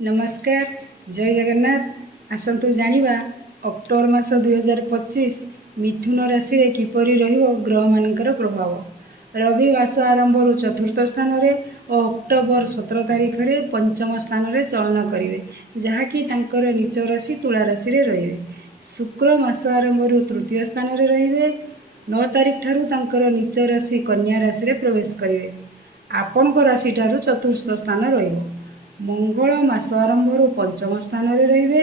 नमस्कार जय जगन्नाथ। आसतु जानिबा अक्टोबर मास 2025 मिथुन राशि रे किपरि रहिबो ग्रह मानकर प्रभाव। रवि मास आरंभ चतुर्थ स्थान रे और अक्टोबर 17 तारिख रे पंचम स्थान रे चलन करिवे, जहाँकि तांकर नीच राशि तुला राशि रे रहिबे। शुक्र मास आरंभ तृतीय स्थान रे रहिबे। 9 तारिख ठारू तांकर नीच राशि कन्या राशि रे प्रवेश करिवे। आपणक राशि ठारू चतुर्थ स्थान रहिबो। मंगल मास आरंभ पंचम स्थान रे रहिबे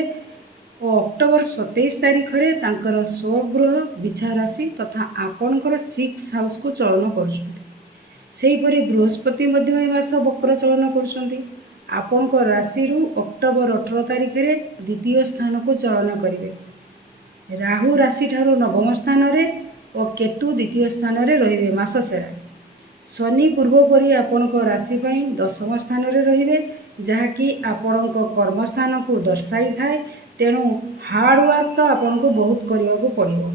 और अक्टोबर 27 तारिख रे तांकर स्वगृह बिछा राशि तथा आपणकर 6 हाउस को चलन करुछन्ति। सेहीपरि बृहस्पति मध्य ए मास वक्र चलन करुछन्ति। आपणक राशि रु अक्टोबर 18 तारिख रे द्वितीय स्थान को चलन करिवे। राहु राशि ठारू नवम स्थान रे और केतु द्वितीय स्थान रे रहिबे मास सारा। शनि पूर्व परि आपणक राशि पई दशम स्थान रे रहिबे, जहाँकि आपणक कर्मस्थान को दर्शाई थाए। तेणु हार्डवर्क तो आपन को बहुत करने को पड़ो।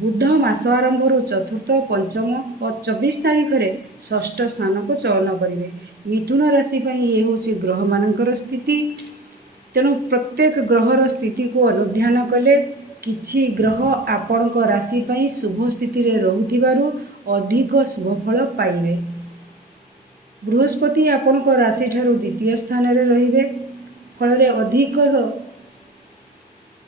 बुध मास आरंभ चतुर्थ पंचम और 24 तारिख रे षष्ठ स्थान को चयन करेंगे। मिथुन राशि ये हूँ ग्रह मानकर स्थिति। तेणु प्रत्येक ग्रहर स्थिति को अनुध्यान कले किछि ग्रह आपणक राशि पई शुभ स्थिति रे रहुथिबारु अधिक शुभ फल पाइबे। बृहस्पति आपणक राशि ठारू द्वितीय स्थान रे रहिबे, फल अधिक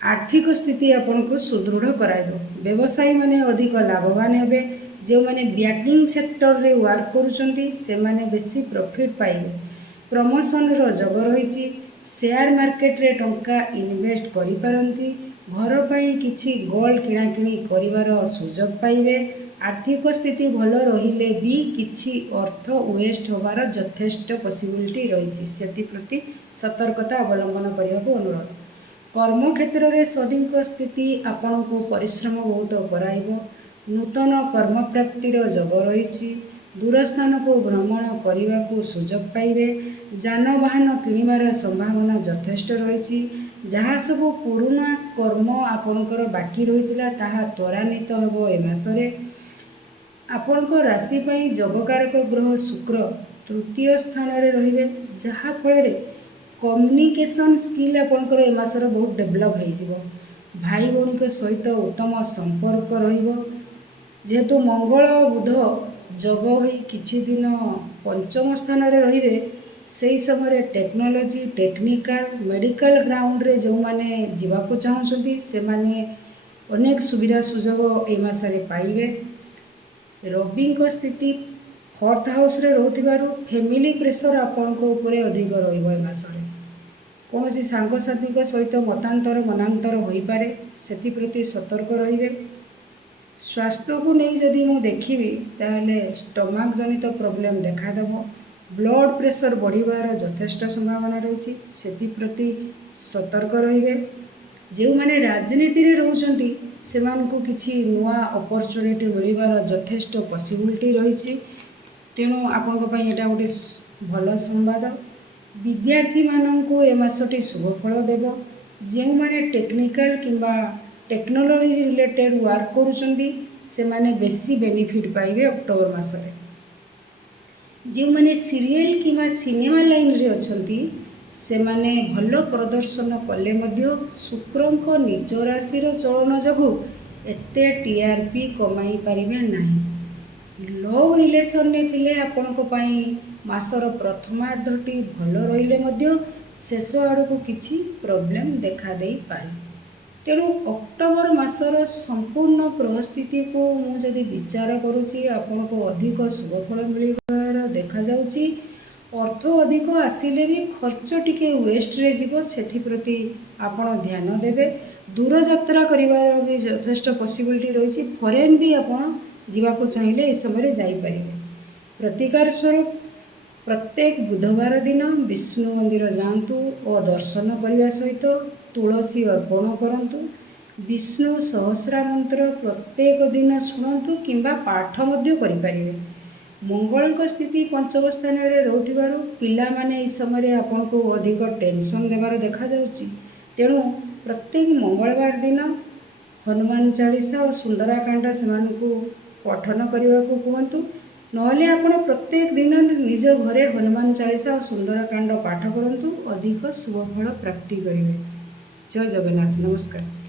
आर्थिक स्थिति आपन को सुदृढ़ कराइबो। व्यवसायी माने अधिक लाभवान हेबे। जो माने बैंकिंग सेक्टर रे वर्क करूछंती से माने बेसी प्रॉफिट पाइबे। प्रमोशन रो जग रहिछि। शेयर मार्केट रे टंका इन्वेस्ट करि पारंती। घर पई किछि गोल्ड किणा किणी करिवार सुजोग पाइबे। आर्थिक स्थिति भल रहिले भी किछि अर्थ वेस्ट होबार यथेष्ट पॉसिबिलिटी रही, से प्रति सतर्कता अवलंबन करने को अनुरोध। कर्म क्षेत्र में शनि स्थिति आपण को परिश्रम बहुत कराइब। नूतन कर्म प्राप्तिर जग रही। दूर स्थान को भ्रमण करने को सुजोग पाइबे। जानवाहन किणवार संभावना यथेष्ट रही। जहाँ सब पुराना कर्म आपणकर बाकी रही ताहा त्वरान्वित होबो ए मासरे। आपणक राशि पई जगकारक ग्रह शुक्र तृतीय स्थान रे रहिबे, जहाँ फल कम्युनिकेशन स्किल आपणकर ए मासर बहुत डेभलप हो। भाई भौणी सहित उत्तम संपर्क रहिबो। जेहेतु मंगल बुध जग होई किछि दिन पंचम स्थान रे रहिबे, सेही समय टेक्नोलोजी टेक्निकल मेडिकल ग्राउंड रे जो माने जीवाको चाहछंती से माने अनेक सुविधा सुजोग ए मासरे पाइबे। रवि स्थिति 4th हाउस रे रहथिबारु फैमिली प्रेशर आपण को ऊपर अधिक रहिबो। ए मासरे कौन सी सांगसाथी सहित मतांतर मनांतर होई पारे, सेति प्रति सतर्क रहिबे। स्वास्थ्य को नहीं जदि मु देखिबी ताहले स्टमक जनित प्रोब्लेम देखा देबो। ब्लड प्रेशर बढ़िबार यथेष्ट संभावना रही, सेति प्रति सतर्क रहिबे। जो माने राजनीति रे रहउछंती सेमानकु किछि नुआ अपॉर्चुनिटी मिलिबार यथेष्ट पॉसिबिलिटी रही। तेणु आपनको पई एटा गोटे भल संवाद। विद्यार्थी माननकु ए मासटी शुभ फल देबो। जो माने टेक्निकल किंबा टेक्नोलोजी रिलेटेड वर्क करूछंती से माने बेसी बेनिफिट पाइबे अक्टोबर मासरे। जो माने सीरियल किंबा सिनेमा लाइन रे अछंती से माने भल प्रदर्शन कले मध्य शुक्रंक नीच राशि चलन जगु एते टीआरपी कमाई पारिबे नाही। लव रिलेशन ने थिले आपनको पई मासर प्रथमार्धटी भल रहिले मध्य शेष आड़को किछि प्रॉब्लम देखा देई पारे। तेणु अक्टोबर मासर संपूर्ण परिस्थिति को मु जदि विचार करूची आपनको अधिक शुभ फल मिलिबार देखा जाउची। अर्थ अधिक आसिले भी खर्च टिके वेस्ट रे जीवो, सेथि प्रति आपण ध्यान देबे। दूर यात्रा करिवार भी यथेष्ट पॉसिबिलिटी रही। फॉरेन भी आपण जीवाको चाहिए ए समय जाई परिबे। प्रतिकार स्वरूप प्रत्येक बुधवार दिन विष्णु मंदिर जातु और दर्शन करने सहित तुलसी अर्पण करंतु। विष्णु सहस्रा मंत्र प्रत्येक दिन शुणु किंबा पाठ मध्य करि परिबे। मंगल स्थिति पंचम स्थान रे रहथिबारु पिला माने ए समय आपन को अधिक टेंशन देबार देखा जाउची। तेणु प्रत्येक मंगलवार दिन हनुमान चालीसा और सुंदराकांड सेमानकु पठन करने को कहतु। ନହେଲେ ଆପଣ ପ୍ରତ୍ୟେକ ଦିନ ନିଜ ଘରେ ହନୁମାନ ଚାଳିଶା ଆଉ ସୁନ୍ଦରକାଣ୍ଡ ପାଠ କରନ୍ତୁ, ଅଧିକ ଶୁଭ ଫଳ ପ୍ରାପ୍ତି କରିବେ। ଜୟ ଜଗନ୍ନାଥ, ନମସ୍କାର।